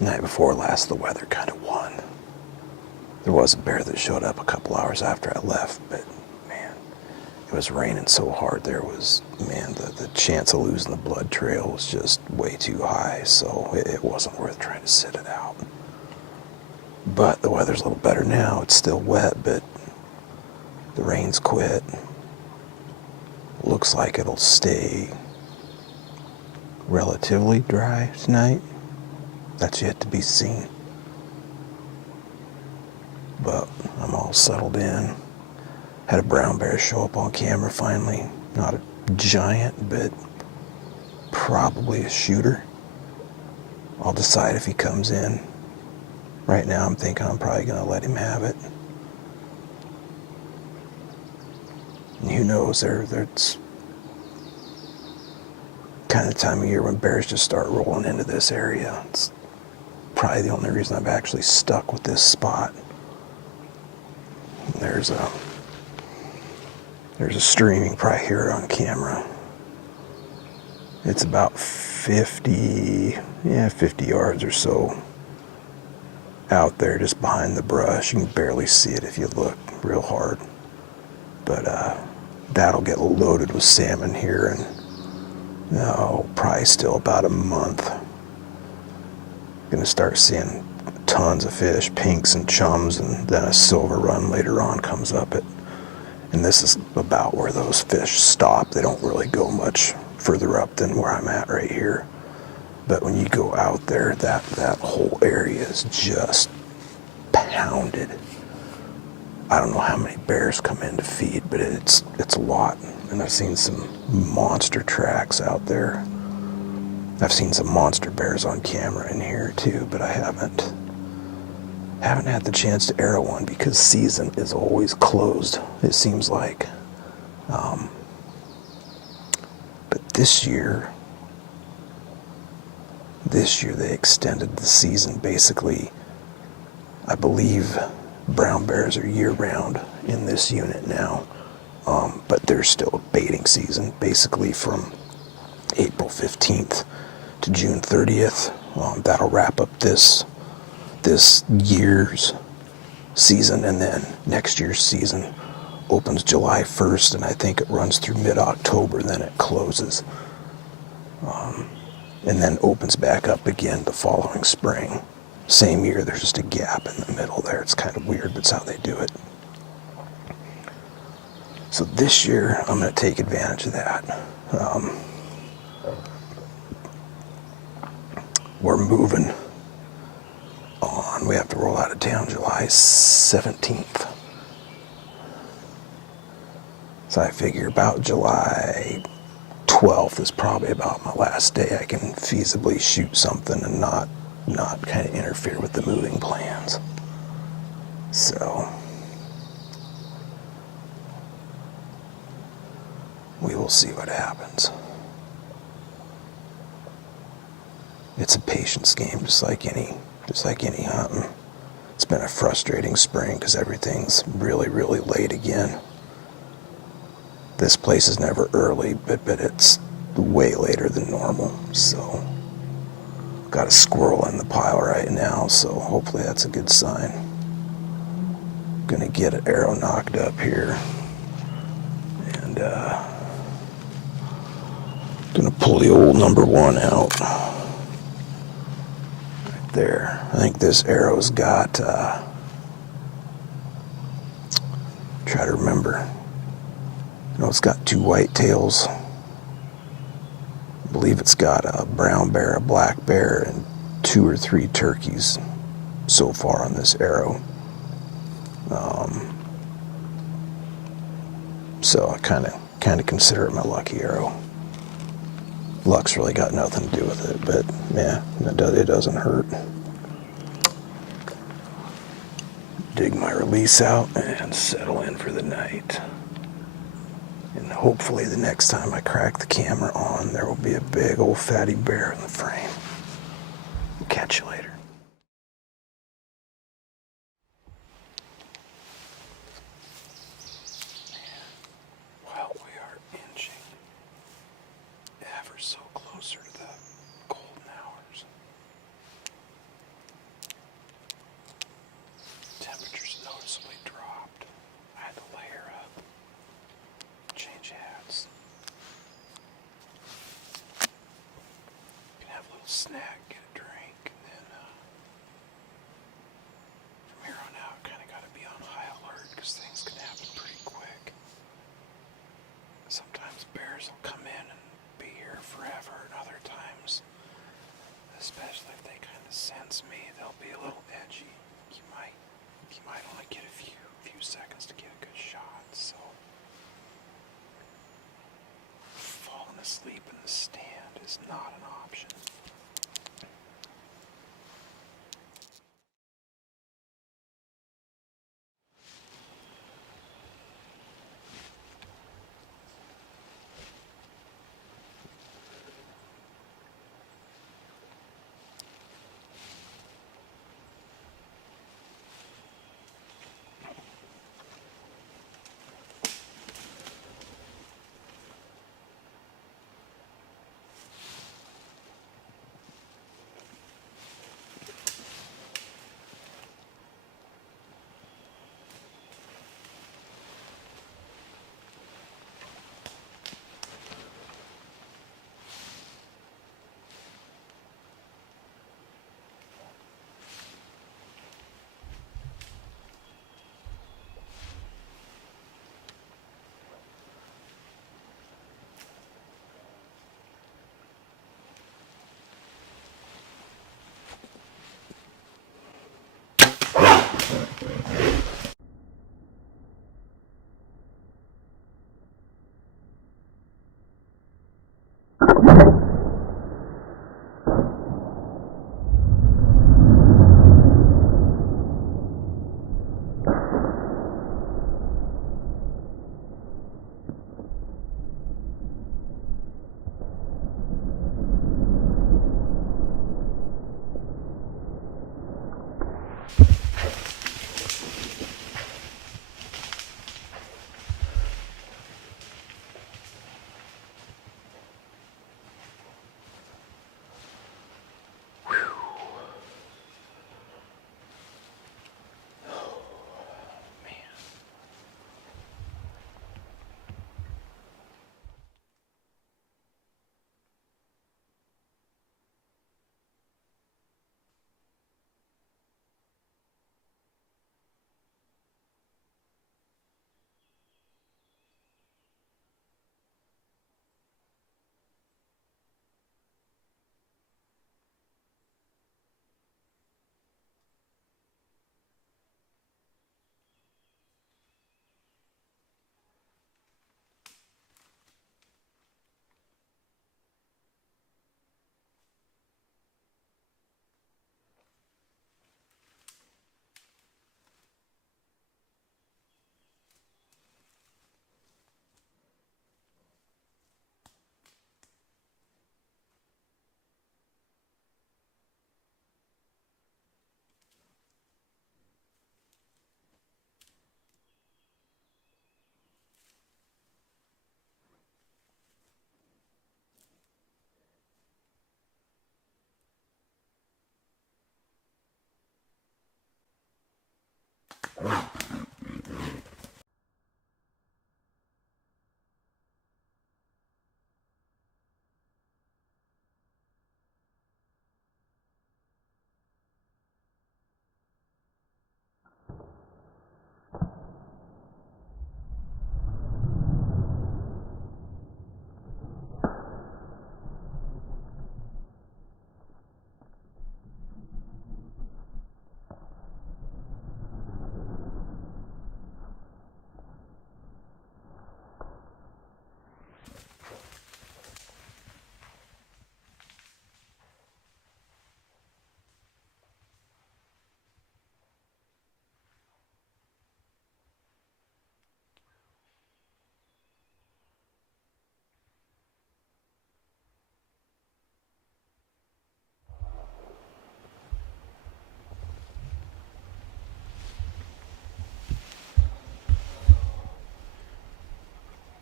Night before last, the weather kind of won. There was a bear that showed up a couple hours after I left, but man, it was raining so hard there was, man, the chance of losing the blood trail was just way too high, so it wasn't worth trying to sit it out. But the weather's a little better now. It's still wet, but the rain's quit. Looks like it'll stay relatively dry tonight. That's yet to be seen. But I'm all settled in. Had a brown bear show up on camera finally. Not a giant, but probably a shooter. I'll decide if he comes in. Right now I'm thinking I'm probably going to let him have it. And who knows, there's kind of the time of year when bears just start rolling into this area. It's probably the only reason I've actually stuck with this spot. There's a stream, you can probably hear it on camera. It's about 50 yards or so out there just behind the brush. You can barely see it if you look real hard. But that'll get loaded with salmon here in probably still about a month. Gonna start seeing tons of fish, pinks and chums, and then a silver run later on comes up. And this is about where those fish stop. They don't really go much further up than where I'm at right here. But when you go out there, that whole area is just pounded. I don't know how many bears come in to feed, but it's a lot. And I've seen some monster tracks out there. I've seen some monster bears on camera in here too, but I haven't had the chance to arrow one because season is always closed, it seems like. But this year they extended the season. Basically, I believe brown bears are year-round in this unit now, but there's still a baiting season, basically from April 15th to June 30th. That'll wrap up this year's season, and then next year's season opens July 1st, and I think it runs through mid-October, then it closes. And then opens back up again the following spring. Same year, there's just a gap in the middle there. It's kind of weird, but it's how they do it. So this year, I'm going to take advantage of that. We're moving on. We have to roll out of town July 17th. So I figure about July 12th is probably about my last day I can feasibly shoot something and not kind of interfere with the moving plans. So we will see what happens. It's a patience game, just like any hunting. It's been a frustrating spring because everything's really, really late again. This place is never early, but it's way later than normal. So, got a squirrel in the pile right now, so hopefully that's a good sign. Gonna get an arrow knocked up here, and gonna pull the old number 1 out. Right there. I think this arrow's got, try to remember. It's got 2 white tails. I believe it's got a brown bear, a black bear, and 2 or 3 turkeys so far on this arrow. So I kind of consider it my lucky arrow. Luck's really got nothing to do with it, but yeah, it doesn't hurt. Dig my release out and settle in for the night. And hopefully the next time I crack the camera on, there will be a big old fatty bear in the frame. Catch you later. Well, we are inching ever so closer to the golden hours.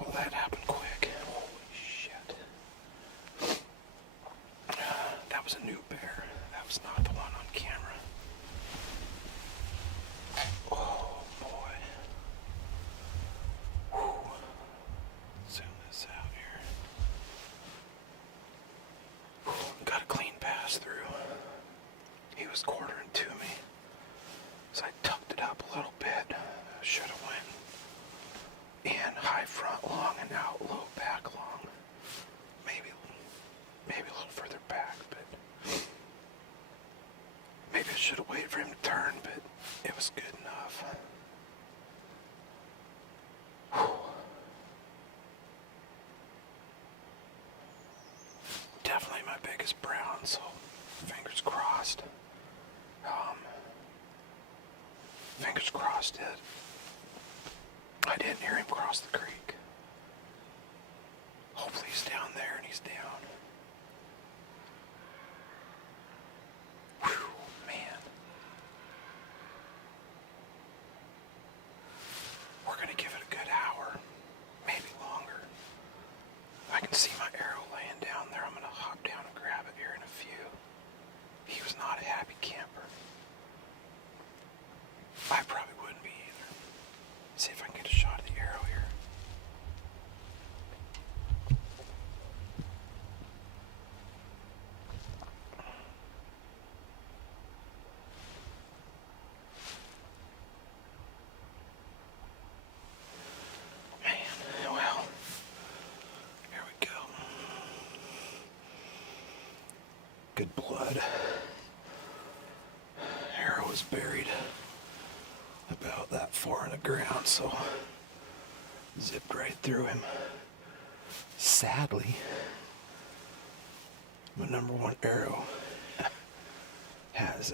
Well, that happened quick. Holy shit. That was a new bear. That was not the one on camera. Oh, boy. Whew. Zoom this out here. Whew. Got a clean pass through. He was quartering to me. So I tucked it up a little bit. Should have went in high front long and out low back long. Maybe a little further back, but maybe I should have waited for him to turn, but it was good enough. Whew. Definitely my biggest brown, so fingers crossed. Fingers crossed I didn't hear him cross the creek. Hopefully he's down there and he's down. Whew, man. We're gonna give it a good hour, maybe longer. I can see my arrow laying down there. I'm gonna hop down and grab it here in a few. He was not a happy camper. I probably wouldn't be either. See if I can get a shot of the arrow here. Man, well, here we go. Good blood. Arrow is buried about that far in the ground, so zipped right through him. Sadly, my number one arrow has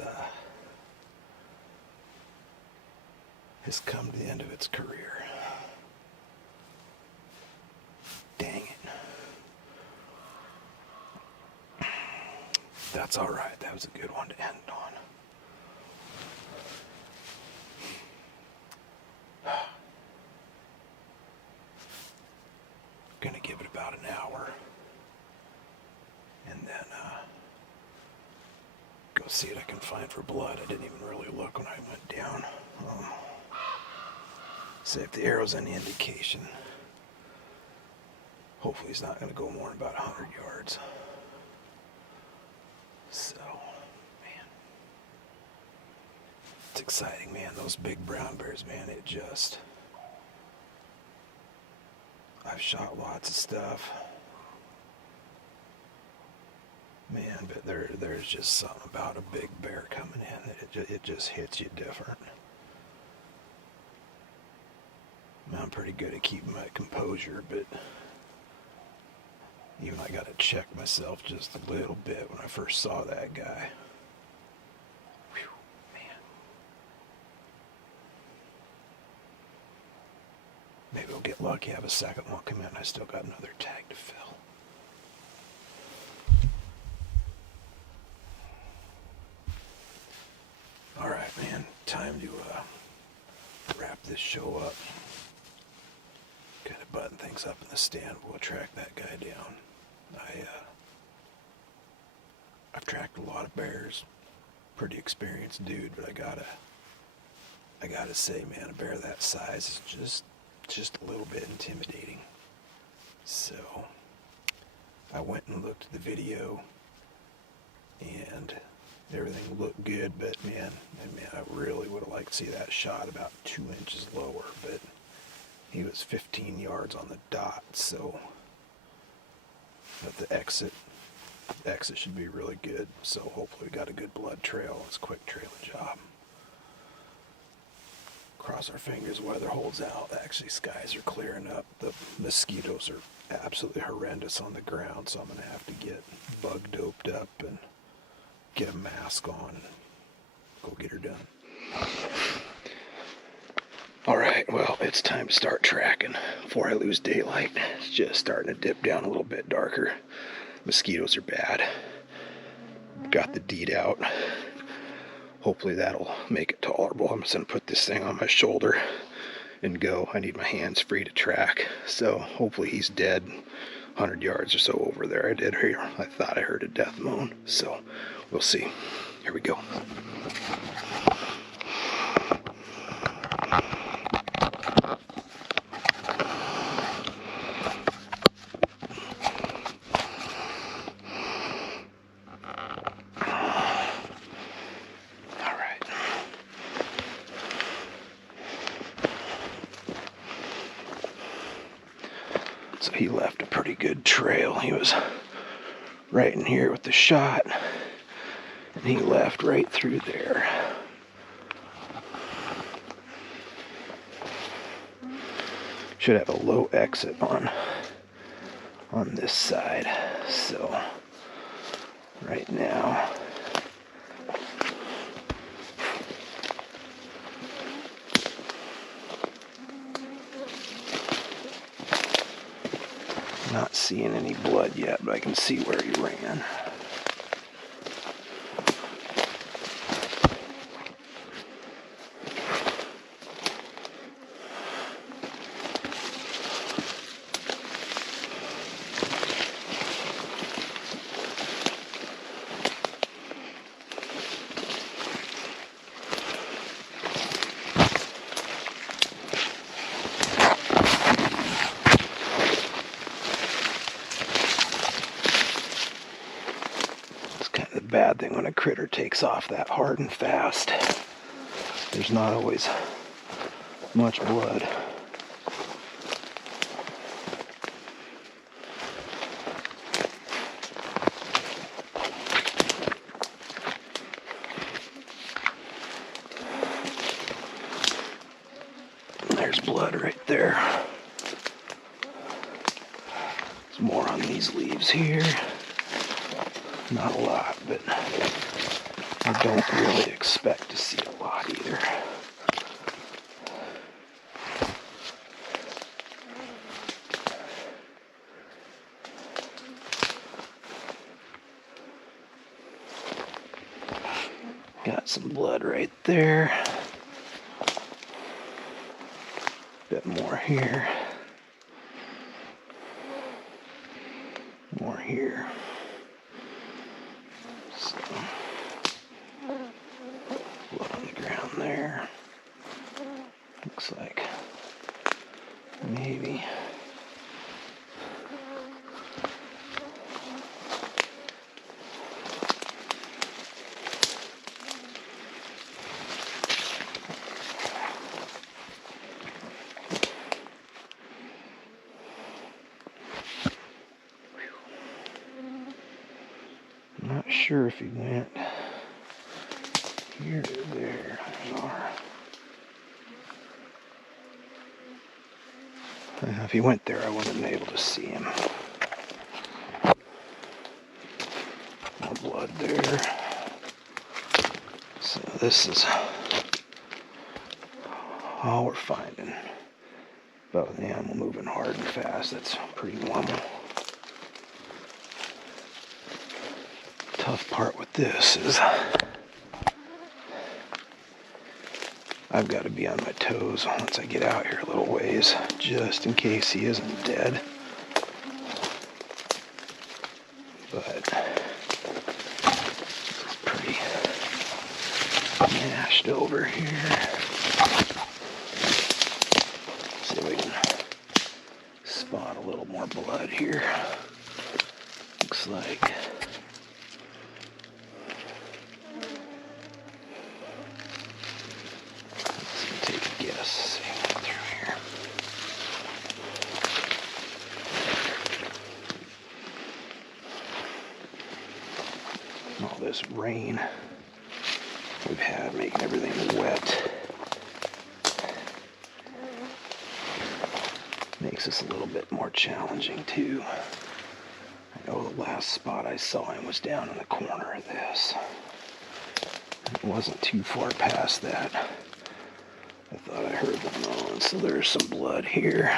come to the end of its career. Dang it. That's all right. That was a good one to end on. Gonna give it about an hour and then go see what I can find for blood. I didn't even really look when I went down. See if the arrow's any indication. Hopefully he's not gonna go more than about 100 yards. So, man, it's exciting, man. Those big brown bears, man, I've shot lots of stuff, man, but there's just something about a big bear coming in that it just hits you different. I'm pretty good at keeping my composure, but even I got to check myself just a little bit when I first saw that guy. Whew, man. Maybe I'll get lucky, have a second one come in, and I still got another tag to fill. All right, man, time to wrap this show up. Kind of button things up in the stand. We'll track that guy down. I've tracked a lot of bears. Pretty experienced dude, but I gotta say, man, a bear that size is just a little bit intimidating. So I went and looked at the video and everything looked good, but man, I really would have liked to see that shot about 2 inches lower, but he was 15 yards on the dot, so but the exit should be really good, so hopefully we got a good blood trail. It's a quick trailer job. Cross our fingers, weather holds out. Actually, skies are clearing up. The mosquitoes are absolutely horrendous on the ground, so I'm going to have to get bug doped up and get a mask on and go get her done. Alright, well, it's time to start tracking before I lose daylight. It's just starting to dip down a little bit darker. Mosquitoes are bad. Got the deed out. Hopefully that'll make it tolerable. I'm just going to put this thing on my shoulder and go. I need my hands free to track. So hopefully he's dead 100 yards or so over there. I thought I heard a death moan. So we'll see. Here we go. So he left a pretty good trail. He was right in here with the shot, and he left right through there. Should have a low exit on this side. So right now, not seeing any blood yet, but I can see where he ran. Bad thing when a critter takes off that hard and fast. There's not always much blood. blood right there. There's more on these leaves here. Not a lot, but I don't really expect to see a lot either. Got some blood right there. Bit more here. More here. So, blood on the ground there. Looks like maybe. I'm not sure if he went here or there. There's our. If he went there, I wouldn't have been able to see him. More blood there. So this is all we're finding. About the animal moving hard and fast. That's pretty normal. Tough part with this is I've got to be on my toes once I get out here a little ways, just in case he isn't dead. But it's pretty mashed over here. See if we can spot a little more blood here. Looks like. All this rain we've had making everything wet makes this a little bit more challenging too. I know the last spot I saw him was down in the corner of this. It wasn't too far past that. I thought I heard them moan, so there's some blood here.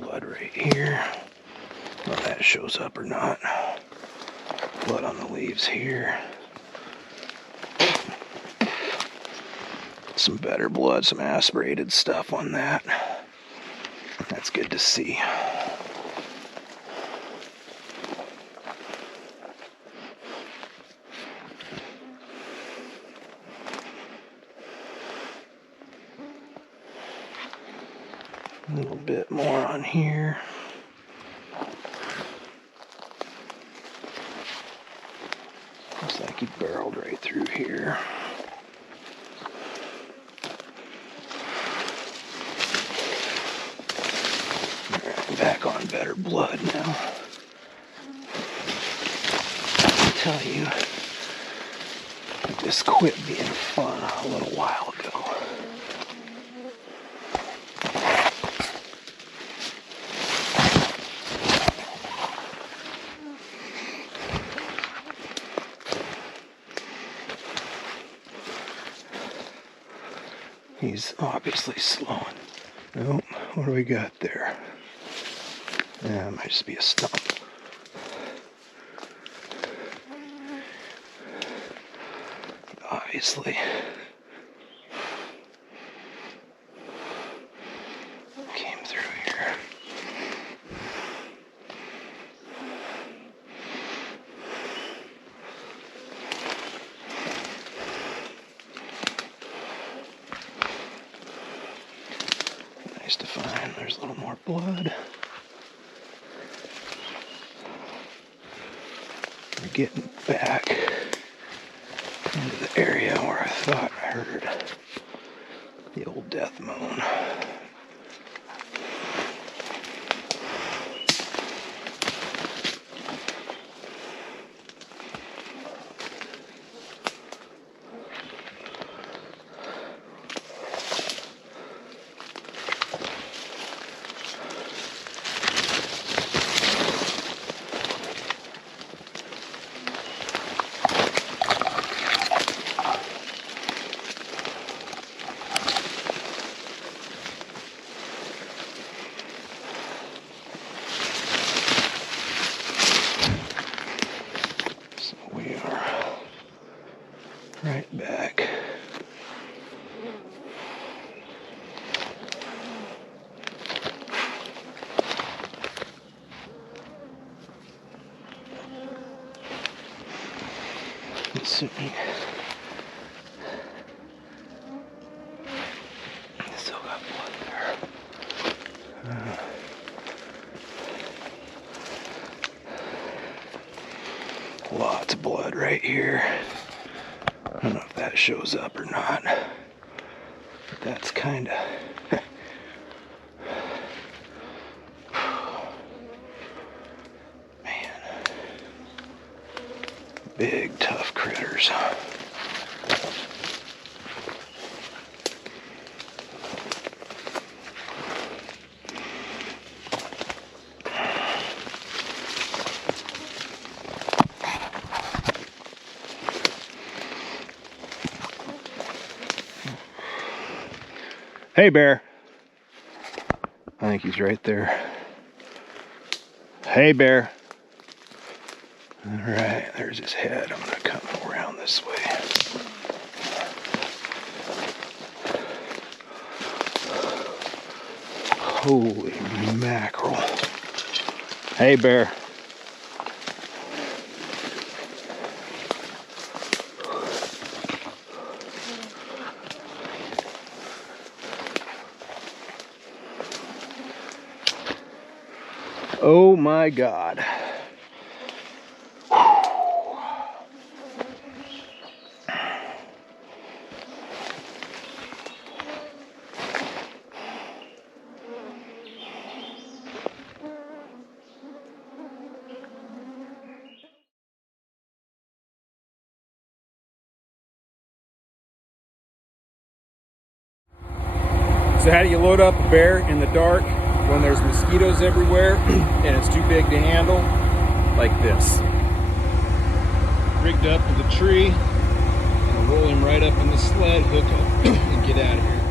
Blood right here. Well, that shows up or not. Blood on the leaves here. Some better blood, some aspirated stuff on that. That's good to see. A little bit more on here. Looks like he barreled right through here. Alright, back on better blood now. I'll tell you, this quit being fun a little while ago. He's obviously slowing. Nope, what do we got there? That might just be a stump. Obviously. Came through here. Nice to find. There's a little more blood. getting back into the area where I thought I heard the old death moan. Right back. Assuming still got blood there. Lots of blood right here. I don't know if that shows up or not, but that's kind of man, big tough critters. Hey, bear. I think he's right there. Hey, bear. All right, there's his head. I'm gonna come around this way. Holy mackerel. Hey, bear. Oh my God. So how do you load up a bear in the dark when there's mosquitoes everywhere and it's too big to handle? Like this. Rigged up to the tree, and roll him right up in the sled, hook up, and get out of here.